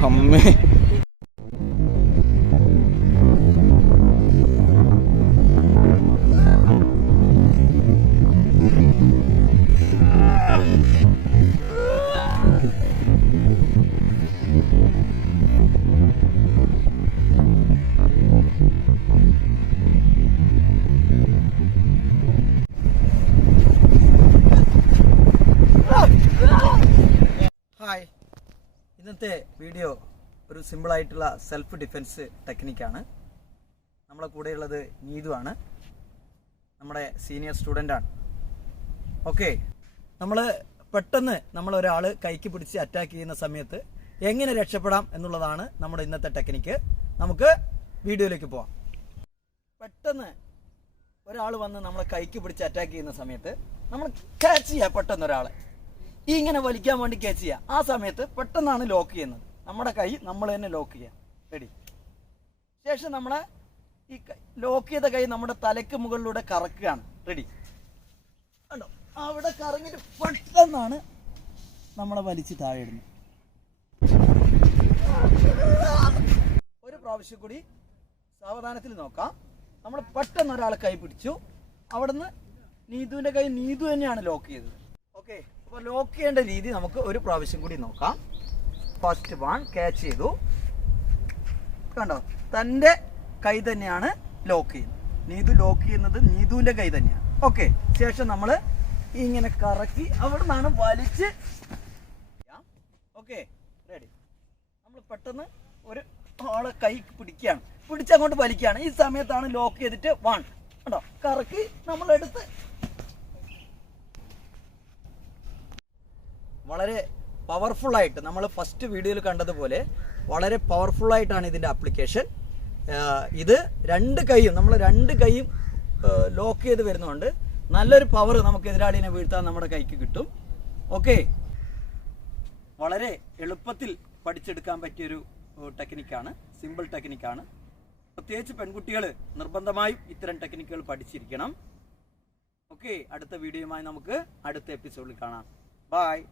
ผมไม ഇന്നത്തെ വീഡിയോ ഒരു സിമ്പിളായിട്ടുള്ള സെൽഫ് ഡിഫെൻസ് ടെക്നിക്കാണ് നമ്മളെ കൂടെയുള്ളത് ആണ്. നമ്മുടെ സീനിയർ സ്റ്റുഡന്റ് ആണ്. ഓക്കെ നമ്മൾ പെട്ടെന്ന് നമ്മൾ ഒരാൾ കൈക്ക് പിടിച്ച് അറ്റാക്ക് ചെയ്യുന്ന സമയത്ത് എങ്ങനെ രക്ഷപ്പെടാം എന്നുള്ളതാണ് നമ്മുടെ ഇന്നത്തെ ടെക്നിക്ക് നമുക്ക് വീഡിയോയിലേക്ക് പോവാം. പെട്ടെന്ന് ഒരാൾ വന്ന് നമ്മളെ കൈക്ക് പിടിച്ച് അറ്റാക്ക് ചെയ്യുന്ന സമയത്ത് നമ്മൾ ക്യാച്ച് ചെയ്യുക പെട്ടെന്ന് ഒരാളെ. ഈ ഇങ്ങനെ വലിക്കാൻ വേണ്ടി ക്യാച്ച് ചെയ്യുക ആ സമയത്ത് പെട്ടെന്നാണ് ലോക്ക് ചെയ്യുന്നത്. നമ്മുടെ കൈ നമ്മൾ തന്നെ ലോക്ക് ചെയ്യുക റെഡി ശേഷം നമ്മളെ ഈ ലോക്ക് ചെയ്ത കൈ നമ്മുടെ തലയ്ക്ക് മുകളിലൂടെ കറക്കുകയാണ്. റെഡി കണ്ടോ? അവിടെ കറങ്ങിട്ട് പെട്ടെന്നാണ് നമ്മളെ വലിച്ച് താഴെ ഇടുന്നത്. ഒരു പ്രാവശ്യം കൂടി സാവധാനത്തിൽ നോക്കാം. നമ്മൾ പെട്ടെന്ന് ഒരാളെ കൈ പിടിച്ചു. അവിടുന്ന് നീതുവിന്റെ കൈ നീതു തന്നെയാണ് ലോക്ക് ചെയ്തത്. ഓക്കെ അപ്പോൾ ലോക്ക് ചെയ്യേണ്ട രീതി നമുക്ക് ഒരു പ്രാവശ്യം കൂടി നോക്കാം. ഫസ്റ്റ് വൺ ക്യാച്ച് ചെയ്തു. കണ്ടോ? തന്റെ കൈ തന്നെയാണ് ലോക്ക് ചെയ്യുന്നത്. നീതു ലോക്ക് ചെയ്യുന്നത് നീതുവിന്റെ കൈ തന്നെയാണ്. ഓക്കെ ശേഷം നമ്മൾ ഇങ്ങനെ കറക്കി അവിടെ നിന്നാണ് വലിച്ച് ഓക്കെ റെഡി നമ്മൾ പെട്ടെന്ന് ഒരു ആളെ കൈ പിടിക്കുകയാണ്. പിടിച്ചങ്ങോട്ട് വലിക്കുകയാണ്. ഈ സമയത്താണ് ലോക്ക് ചെയ്തിട്ട് വൺ കണ്ടോ? കറക്കി നമ്മളെടുത്ത് വളരെ പവർഫുള്ളായിട്ട് നമ്മൾ ഫസ്റ്റ് വീഡിയോയിൽ കണ്ടതുപോലെ വളരെ പവർഫുള്ളായിട്ടാണ് ഇതിന്റെ ആപ്ലിക്കേഷൻ ഇത് രണ്ട് കൈയും നമ്മൾ രണ്ട് കൈയും ലോക്ക് ചെയ്ത് വരുന്നതുകൊണ്ട് നല്ലൊരു പവർ നമുക്ക് എതിരാളിനെ വീഴ്ത്താൻ നമ്മുടെ കൈക്ക് കിട്ടും. ഓക്കെ വളരെ എളുപ്പത്തിൽ പഠിച്ചെടുക്കാൻ പറ്റിയൊരു ടെക്നിക്കാണ് സിമ്പിൾ ടെക്നിക്കാണ് പ്രത്യേകിച്ച് പെൺകുട്ടികൾ നിർബന്ധമായും ഇത്തരം ടെക്നിക്കുകൾ പഠിച്ചിരിക്കണം. ഓക്കെ അടുത്ത വീഡിയോയുമായി നമുക്ക് അടുത്ത എപ്പിസോഡിൽ കാണാം. ബായ്